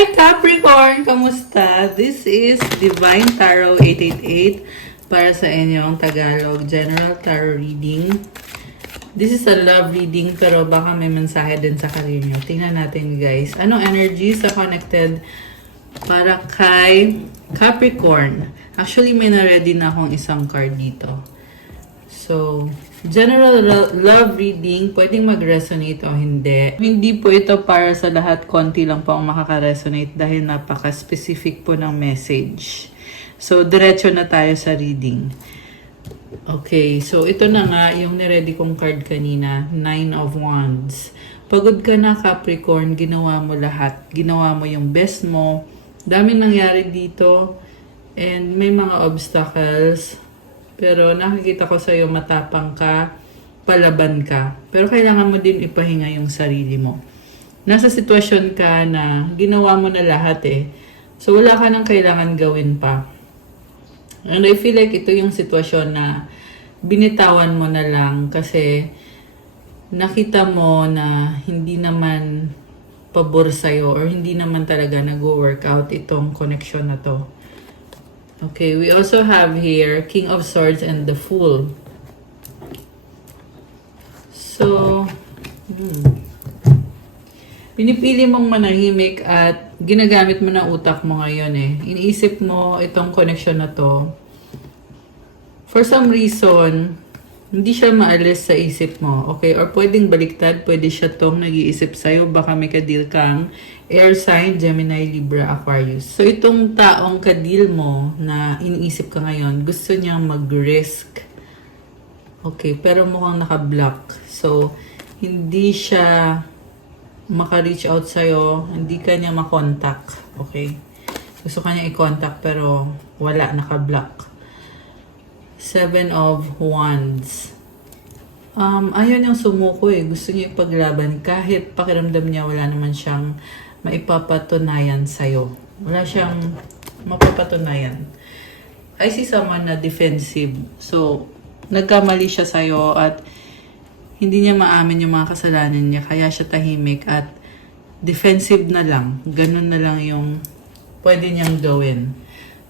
Hi Capricorn! Kamusta? This is Divine Tarot 888 para sa inyong Tagalog General Tarot Reading. This is a love reading pero baka may mensahe din sa career nyo. Tingnan natin guys. Anong energy sa connected para kay Capricorn? Actually may na-ready na akong isang card dito. So, general love reading, pwedeng mag-resonate o hindi. Hindi po ito para sa lahat, konti lang po ang makaka-resonate dahil napaka-specific po ng message. So, diretso na tayo sa reading. Okay, so ito na nga yung niready kong card kanina, Nine of Wands. Pagod ka na Capricorn, ginawa mo lahat. Ginawa mo yung best mo. Daming nangyari dito and may mga obstacles. Pero nakikita ko sa'yo matapang ka, palaban ka. Pero kailangan mo din ipahinga yung sarili mo. Nasa sitwasyon ka na ginawa mo na lahat eh. So wala ka nang kailangan gawin pa. And I feel like ito yung sitwasyon na binitawan mo na lang kasi nakita mo na hindi naman pabor sa'yo or hindi naman talaga nag-work out itong connection na to. Okay, we also have here King of Swords and the Fool. So, pinipili mong manahimik at ginagamit mo na utak mo ngayon eh. Iniisip mo itong connection na to. For some reason, hindi siya maalis sa isip mo. Okay, or pwedeng baliktad, pwede siya tong nag-iisip sa'yo. Baka may kadil kang air sign, Gemini, Libra, Aquarius. So, itong taong kadil mo na iniisip ka ngayon, gusto niyang mag-risk. Okay, pero mukhang naka-block. So, hindi siya maka-reach out sa'yo, hindi ka niya makontak. Okay? Gusto ka niya i-contact pero wala, naka-block. Seven of Wands. Ayaw niyang sumuko eh. Gusto niya ipaglaban kahit pakiramdam niya wala naman siyang maipapatunayan sa'yo. Wala siyang mapapatunayan. I see someone na defensive. So, nagkamali siya sa'yo at hindi niya maamin yung mga kasalanan niya. Kaya siya tahimik at defensive na lang. Ganun na lang yung pwede niyang gawin.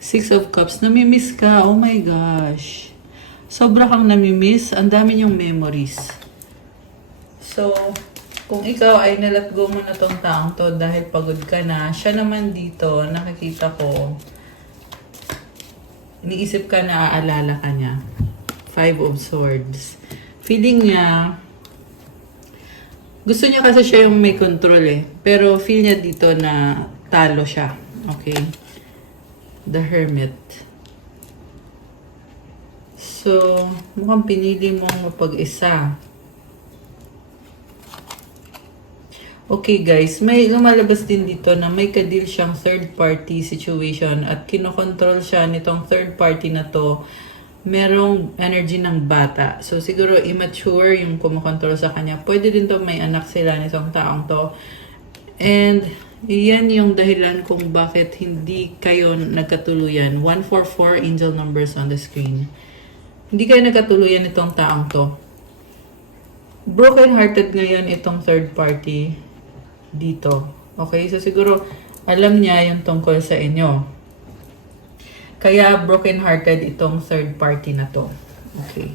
Six of Cups. Namimiss ka. Oh my gosh. Sobra kang namimiss. Ang dami niyong memories. So, kung ikaw ay nalat go mo na tong taong to dahil pagod ka na, siya naman dito, nakikita ko, iniisip ka na aalala ka niya. Five of Swords. Feeling niya, gusto niya kasi siya yung may control eh. Pero feel niya dito na talo siya. Okay? The Hermit. So, mukhang pinili mong mapag-isa. Okay guys, may lumalabas din dito na may kadil siyang third party situation at kinokontrol siya nitong third party na to. Merong energy ng bata. So, siguro immature yung kumokontrol sa kanya. Pwede din to may anak sila nitong taong to. And, yan yung dahilan kung bakit hindi kayo nagkatuluyan. 144 angel numbers on the screen. Hindi kayo nagkatuluyan itong taong to. Broken-hearted ngayon itong third party dito. Okay? So siguro alam niya yung tungkol sa inyo. Kaya broken-hearted itong third party na to. Okay.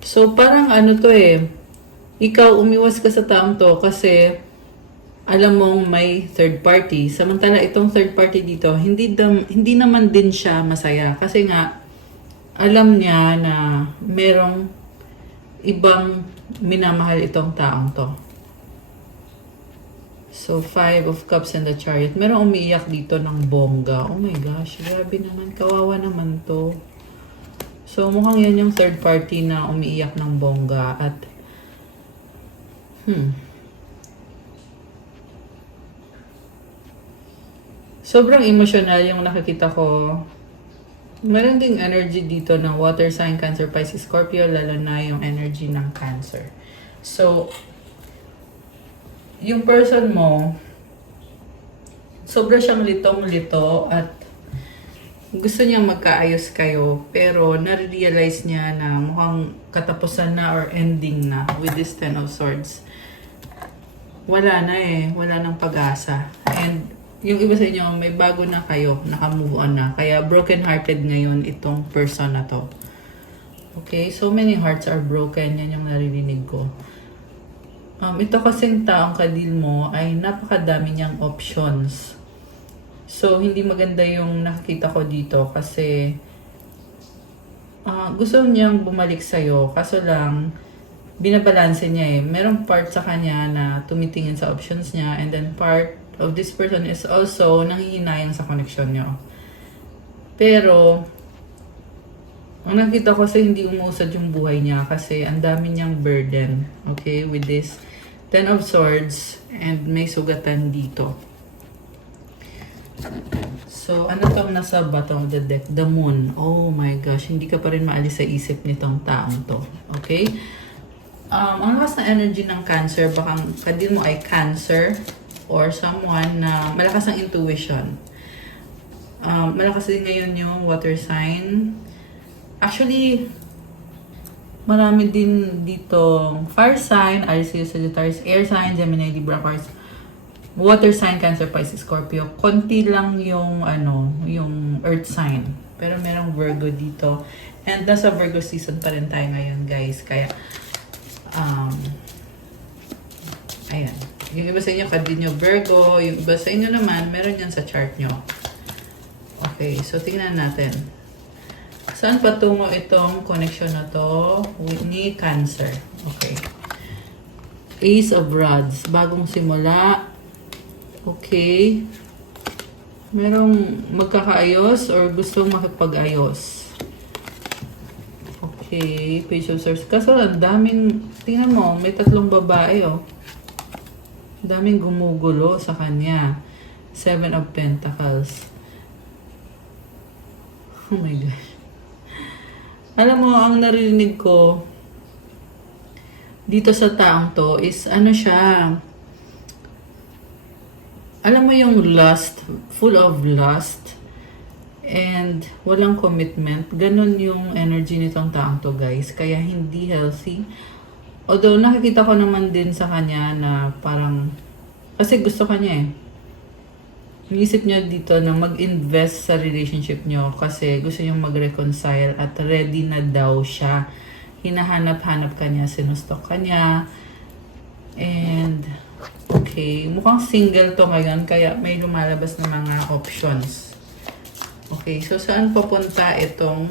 So parang ano to eh. Ikaw, umiwas ka sa taong to kasi alam mong may third party. Samantala, itong third party dito, hindi naman din siya masaya. Kasi nga, alam niya na merong ibang minamahal itong taong to. So, Five of Cups and the Chariot. Merong umiiyak dito ng bongga. Oh my gosh, grabe naman. Kawawa naman to. So, mukhang yan yung third party na umiiyak ng bongga at sobrang emotional yung nakikita ko. Meron ding energy dito ng water sign, Cancer, Pisces, Scorpio, lalo na yung energy ng Cancer. So, yung person mo, sobra siyang litong-lito at gusto niya magkaayos kayo, pero na-realize niya na mukhang katapusan na or ending na with this Ten of Swords. wala na eh. Wala nang pag-asa. And yung iba sa inyo, may bago na kayo. Naka-move on na. Kaya broken-hearted ngayon itong person na to. Okay? So many hearts are broken. Yan yung naririnig ko. Ito kasing taong kadil mo ay napakadami niyang options. So, hindi maganda yung nakikita ko dito kasi gusto niyang bumalik sa'yo. Kaso lang, binabalanse niya eh. Merong part sa kanya na tumitingin sa options niya and then part of this person is also nanghihinayang sa connection niyo. Pero, ang nakita ko kasi hindi umuusad yung buhay niya kasi ang dami niyang burden. Okay, with this Ten of Swords and may sugatan dito. So, ano tong nasa bottom of the deck? The Moon. Oh my gosh, hindi ka pa rin maalis sa isip nitong taong to. Okay? Ang lakas na energy ng Cancer, baka kadil mo ay Cancer or someone na malakas ang intuition. Malakas din ngayon yung water sign. Actually, marami din dito fire sign, Aries, Sagittarius, air sign, Gemini, Libra, Aquarius, water sign, Cancer, Pisces, Scorpio. Konti lang yung yung earth sign. Pero merong Virgo dito. And nasa Virgo season pa rin tayo ngayon, guys. Kaya ayan. Yung iba sa inyo, kadin nyo Virgo. Yung iba sa inyo naman, meron yan sa chart nyo. Okay, so tingnan natin. Saan patungo itong connection na to ni Cancer? Okay. Ace of Rods. Bagong simula. Okay. Merong magkakaayos or gustong makipag-ayos. Okay. Page of Swords. Kaso ang daming, tingnan mo, may 3 babae oh. Daming gumugulo sa kanya. 7 of Pentacles. Oh my gosh. Alam mo, ang narinig ko dito sa taong to is ano siya. Alam mo yung lust, full of lust and walang commitment. Ganun yung energy nitong taong to, guys. Kaya hindi healthy. Although nakikita ko naman din sa kanya na parang kasi gusto kanya eh. Iisip niya dito na mag-invest sa relationship niyo kasi gusto niyang mag-reconcile at ready na daw siya. Hinahanap-hanap ka niya, sinustok ka niya. And, okay, mukhang single to ngayon kaya may lumalabas na mga options. Okay, so saan papunta itong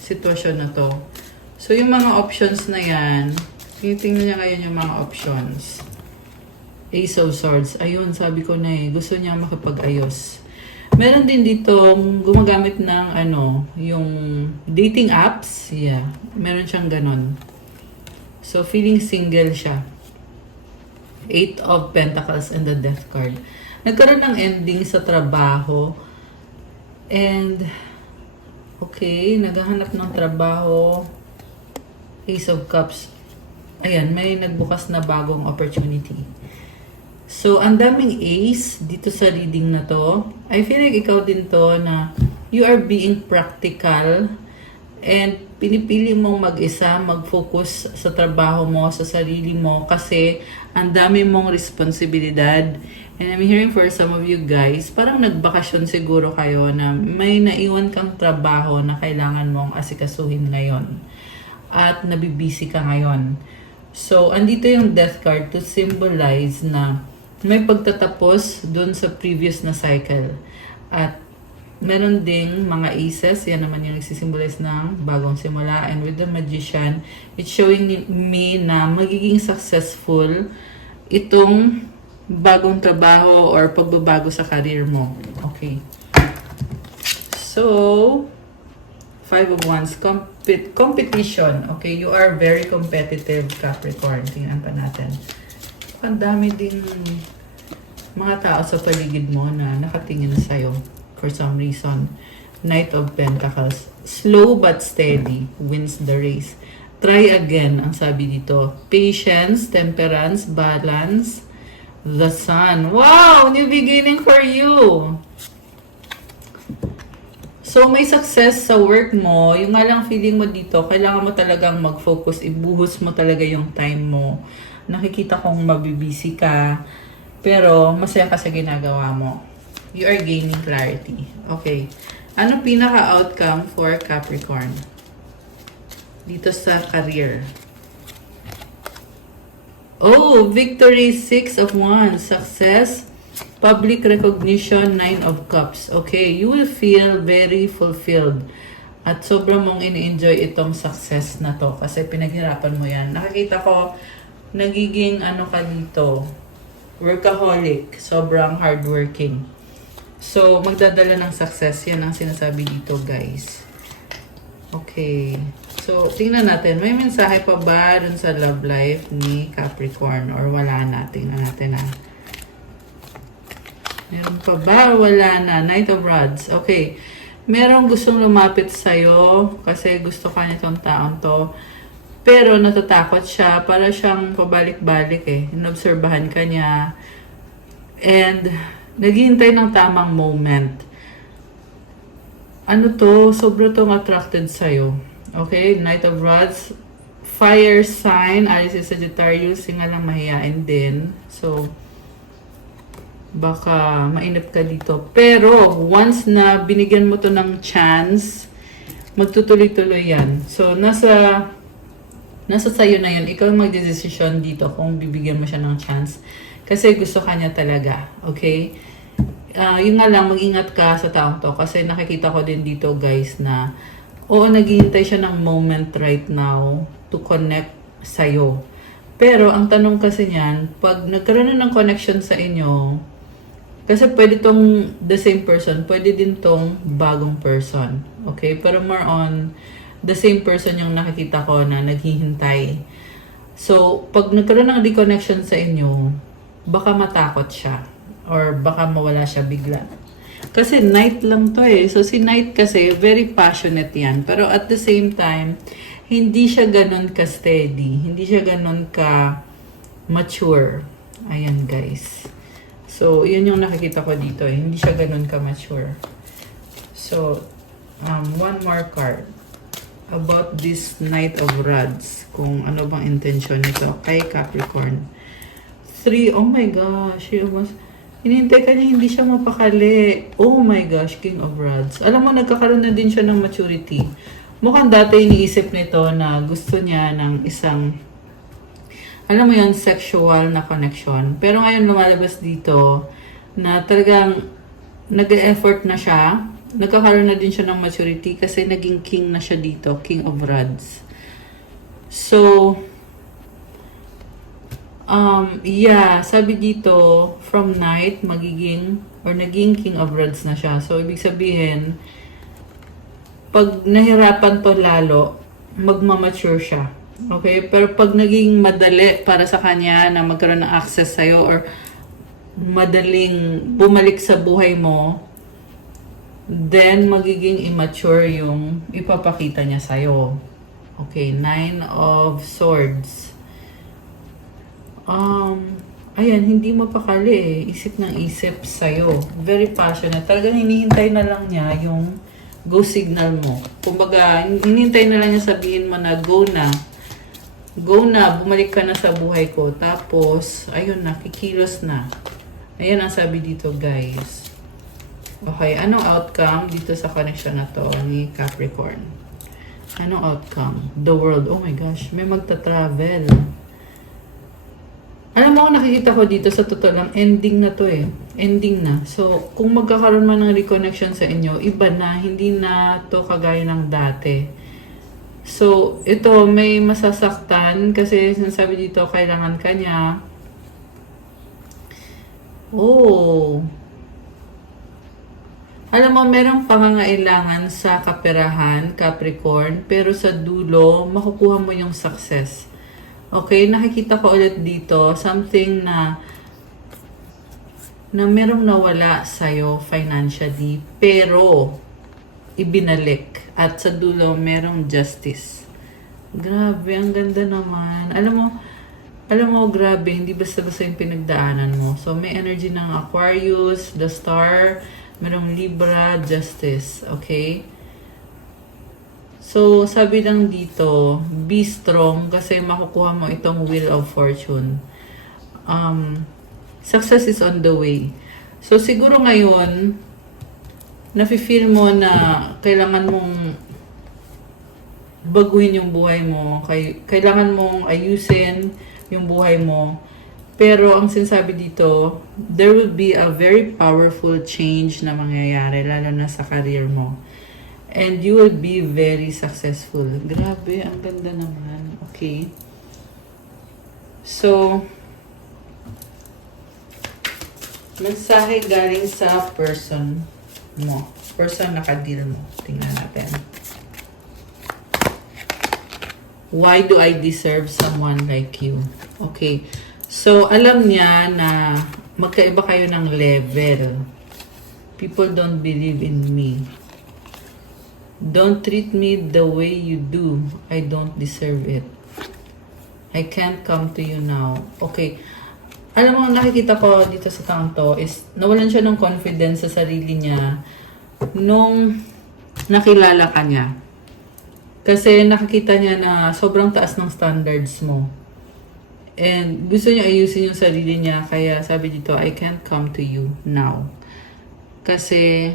sitwasyon na to? So, yung mga options na yan, tinitingnan niya ngayon yung mga options. Ace of Swords. Ayun, sabi ko na eh. Gusto niya makipag-ayos. Meron din dito gumagamit ng yung dating apps. Yeah. Meron siyang ganon. So, feeling single siya. 8 of Pentacles and the Death card. Nagkaroon ng ending sa trabaho. And, okay, naghahanap ng trabaho. Ace of Cups. Ayan, may nagbukas na bagong opportunity. So, ang daming ace dito sa reading na to. I feel like ikaw din to na you are being practical and pinipili mong mag-isa, mag-focus sa trabaho mo, sa sarili mo kasi ang dami mong responsibilidad. And I'm hearing for some of you guys, parang nagbakasyon siguro kayo na may naiwan kang trabaho na kailangan mong asikasuhin ngayon. At nabibisi ka ngayon. So, andito yung Death card to symbolize na may pagtatapos dun sa previous na cycle. At meron ding mga aces, yan naman yung nagsisimbolize ng bagong simula. And with the Magician, it's showing me na magiging successful itong bagong trabaho or pagbabago sa career mo. Okay. So, 5 of Wands, competition. Okay, you are very competitive, Capricorn. Tingnan pa natin. Ang dami din mga tao sa paligid mo na nakatingin na sa'yo for some reason. Knight of Pentacles. Slow but steady wins the race. Try again, ang sabi dito. Patience, temperance, balance, the sun. Wow! New beginning for you! So, may success sa work mo. Yung nga lang feeling mo dito, kailangan mo talagang mag-focus. Ibuhos mo talaga yung time mo. Nakikita kong mabibisi ka, pero masaya ka sa ginagawa mo. You are gaining clarity. Okay. Ano pinaka-outcome for Capricorn? Dito sa career. Oh, victory, 6 of Wands, success, public recognition, 9 of Cups. Okay, you will feel very fulfilled. At sobrang mong ini-enjoy itong success na to kasi pinaghirapan mo yan. Nakikita ko, nagiging ano ka dito, workaholic, sobrang hardworking. So, magdadala ng success. Yan ang sinasabi dito, guys. Okay. So, tingnan natin. May mensahe pa ba dun sa love life ni Capricorn? Or wala na? Tingnan natin ha. Meron pa ba? Wala na. Knight of Rods. Okay. Merong gustong lumapit sa'yo kasi gusto ka nitong taon to. Pero natatakot siya. Para siyang pabalik-balik eh. Inobserbahan ka niya. And naghihintay ng tamang moment. Ano to? Sobra tong attracted sa'yo. Okay? Knight of Rods. Fire sign. Alis si Sagittarius. Yung nga lang mahihain din. So, baka mainip ka dito. Pero, once na binigyan mo to ng chance, magtutuloy-tuloy yan. So, nasa sayo na yun. Ikaw magdedesisyon dito kung bibigyan mo siya ng chance. Kasi gusto ka niya talaga. Okay? Yun nga lang, mag-ingat ka sa taong to. Kasi nakikita ko din dito, guys, na oo, naghihintay siya ng moment right now to connect sa'yo. Pero, ang tanong kasi niyan, pag nagkaroon na ng connection sa inyo, kasi pwede tong the same person, pwede din tong bagong person. Okay? Pero more on, the same person yung nakikita ko na naghihintay. So, pag nagkaroon ng reconnection sa inyo, baka matakot siya. Or baka mawala siya bigla. Kasi Knight lang to eh. So, si Knight kasi, very passionate yan. Pero at the same time, hindi siya ganun ka-steady. Hindi siya ganun ka-mature. Ayan, guys. So, yun yung nakikita ko dito eh. Hindi siya ganun ka-mature. So, one more card about this Knight of Rods. Kung ano bang intention nito kay Capricorn. 3, oh my gosh. Hinintay ka niya, hindi siya mapakali. Oh my gosh, King of Rods. Alam mo, nagkakaroon na din siya ng maturity. Mukhang dati iniisip nito na gusto niya ng isang, alam mo yun, sexual na connection. Pero ngayon lumalabas dito na talagang nag-e-effort na siya. Nagkakaroon na din siya ng maturity kasi naging king na siya dito, King of Rods. So, yeah, sabi dito, from Knight, magiging, or naging King of Rods na siya. So, ibig sabihin, pag nahirapan to lalo, magmamature siya. Okay? Pero pag naging madali para sa kanya na magkaroon ng access sa'yo or madaling bumalik sa buhay mo, then magiging immature yung ipapakita niya sa'yo. Okay, 9 of Swords. Ayan, hindi mapakali eh. Isip ng isip sa'yo. Very passionate. Talagang hinihintay na lang niya yung go signal mo. Kumbaga, hinihintay na lang niya sabihin mo na go na. Go na, bumalik ka na sa buhay ko. Tapos, ayun na, kikilos na. Ayan ang sabi dito, guys. Okay, anong outcome dito sa connection na to ni Capricorn? Anong outcome? The world. Oh my gosh, may magta-travel. Alam mo, nakikita ko dito sa totoo lang, ending na to eh. Ending na. So, kung magkakaroon man ng reconnection sa inyo, iba na, hindi na to kagaya ng dati. So, ito, may masasaktan kasi sinasabi dito, kailangan ka niya. Oh. Alam mo, merong pangangailangan sa kaperahan, Capricorn, pero sa dulo, makukuha mo yung success. Okay, nakikita ko ulit dito, something na merong nawala sa'yo financially, pero ibinalik. At sa dulo, merong justice. Grabe, ang ganda naman. Alam mo, grabe, hindi basta-basta yung pinagdaanan mo. So, may energy ng Aquarius, the Star, merong Libra, Justice. Okay? So, sabi lang dito, be strong kasi makukuha mo itong Wheel of Fortune. Success is on the way. So, siguro ngayon, nafe-feel mo na kailangan mong baguhin yung buhay mo. Kailangan mong ayusin yung buhay mo. Pero ang sinasabi dito, there will be a very powerful change na mangyayari, lalo na sa career mo. And you will be very successful. Grabe, ang ganda naman. Okay. So, mensahe galing sa person mo. Person na ka-deal mo. Tingnan natin. Why do I deserve someone like you? Okay. So, alam niya na magkaiba kayo ng level. People don't believe in me. Don't treat me the way you do. I don't deserve it. I can't come to you now. Okay. Alam mo, nakikita ko dito sa taong to is nawalan siya ng confidence sa sarili niya nung nakilala ka niya. Kasi nakikita niya na sobrang taas ng standards mo. And gusto niya ayusin yung sarili niya. Kaya sabi dito, I can't come to you now. Kasi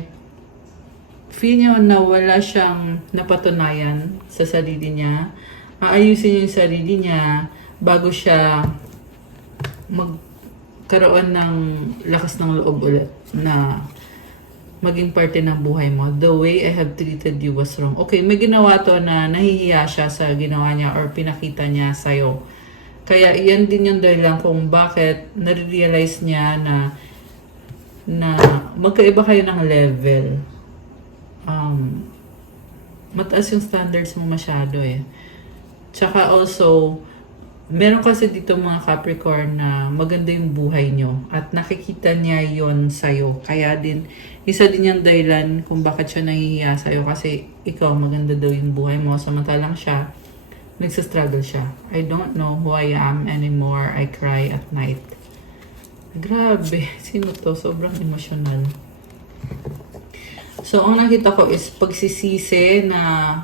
feel niya na wala siyang napatunayan sa sarili niya. Aayusin niya yung sarili niya bago siya magkaroon ng lakas ng loob ulit na maging parte ng buhay mo. The way I have treated you was wrong. Okay, may ginawa to na nahihiya siya sa ginawa niya or pinakita niya sa'yo. Kaya iyan din yung dahilan kung bakit nare-realize niya na magkaiba kayo ng level. Mataas yung standards mo masyado eh. Tsaka also, meron kasi dito mga Capricorn na maganda yung buhay nyo at nakikita niya yon sa'yo. Kaya din, isa din yung dahilan kung bakit siya nahihiya sa'yo kasi ikaw maganda daw yung buhay mo. Samantalang siya, nagsastruggle siya. I don't know who I am anymore. I cry at night. Grabe, sino to? Sobrang emotional. So, ang nakita ko is pagsisisi na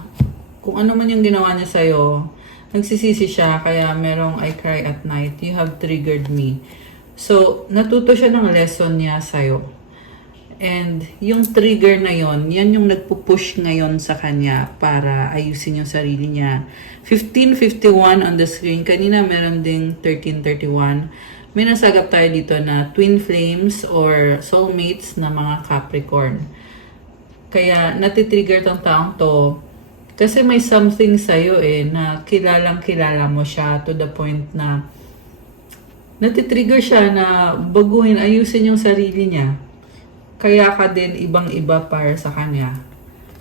kung ano man yung ginawa niya sa'yo, nagsisisi siya, kaya merong I cry at night. You have triggered me. So, natuto siya ng lesson niya sa'yo. And yung trigger na yon, yan yung nagpupush ngayon sa kanya para ayusin yung sarili niya. 1551 on the screen. Kanina meron ding 1331. May nasagap tayo dito na twin flames or soulmates na mga Capricorn. Kaya natitrigger tong taong to kasi may something sa'yo na kilalang-kilala mo siya to the point na natitrigger siya na baguhin, ayusin yung sarili niya. Kaya ka din ibang-iba para sa kanya.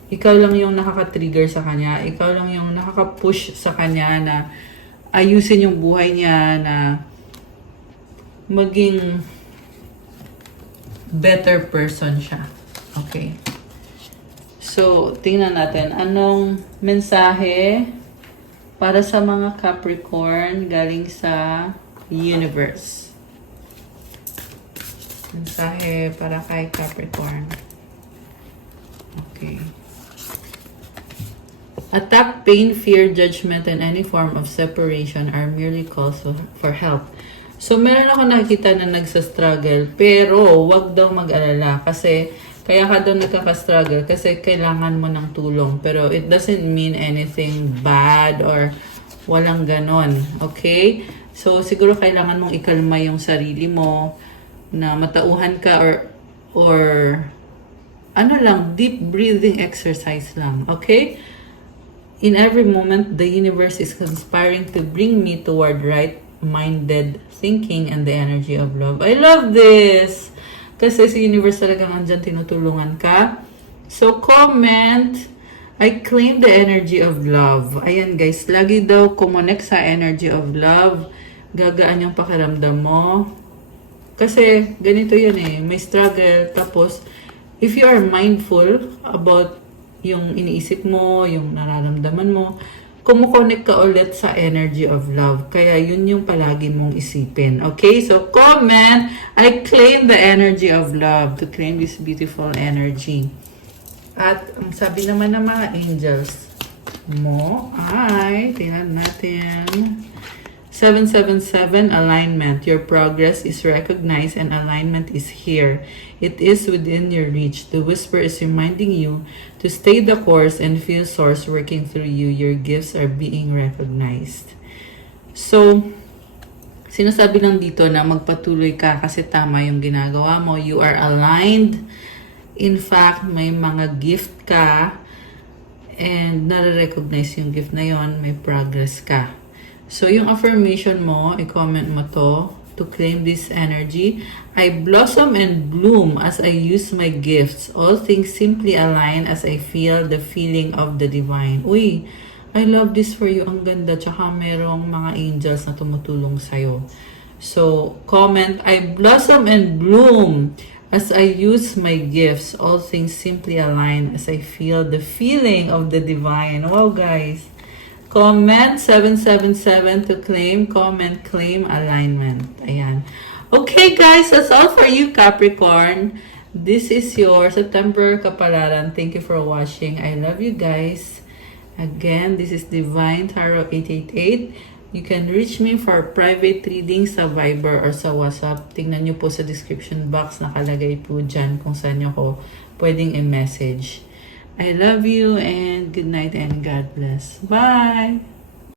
Ikaw lang yung nakaka-trigger sa kanya. Ikaw lang yung nakaka-push sa kanya na ayusin yung buhay niya, na maging better person siya. Okay. So, tingnan natin. Anong mensahe para sa mga Capricorn galing sa universe? Mensahe para kay Capricorn. Okay. Attack, pain, fear, judgment, and any form of separation are merely calls for help. So, meron ako nakikita na nagsastruggle, pero wag daw mag-alala kasi kaya ka daw nagkaka-struggle kasi kailangan mo ng tulong. Pero it doesn't mean anything bad or walang ganon. Okay? So, siguro kailangan mong ikalma yung sarili mo, na matauhan ka or ano lang, deep breathing exercise lang. Okay? In every moment, the universe is conspiring to bring me toward right-minded thinking and the energy of love. I love this! Kasi sa universe talagang andyan tinutulungan ka. So, comment, I claim the energy of love. Ayan guys, lagi daw kumonek sa energy of love. Gagaan yung pakiramdam mo. Kasi ganito yun may struggle. Tapos, if you are mindful about yung iniisip mo, yung nararamdaman mo, kumukonek ka ulit sa energy of love. Kaya yun yung palagi mong isipin. Okay? So, comment, I claim the energy of love to claim this beautiful energy. At ang sabi naman ng mga angels, mo ay, tingnan natin, 777 alignment. Your progress is recognized and alignment is here. It is within your reach. The whisper is reminding you to stay the course and feel source working through you. Your gifts are being recognized. So, sinasabi lang dito na magpatuloy ka kasi tama yung ginagawa mo. You are aligned. In fact, may mga gift ka and nare-recognize yung gift na yon, may progress ka. So, yung affirmation mo, i-comment mo to claim this energy. I blossom and bloom as I use my gifts. All things simply align as I feel the feeling of the divine. Uy, I love this for you. Ang ganda. Tsaka merong mga angels na tumutulong sa'yo. So, comment, I blossom and bloom as I use my gifts. All things simply align as I feel the feeling of the divine. Wow, guys. Comment 777 to claim. Comment, claim alignment. Ayan. Okay, guys. That's all for you, Capricorn. This is your September Kapalaran. Thank you for watching. I love you guys. Again, this is Divine Tarot 888. You can reach me for private reading sa Viber or sa WhatsApp. Tingnan nyo po sa description box. Nakalagay po dyan kung saan nyo ko pwedeng i-message. I love you and good night and God bless. Bye!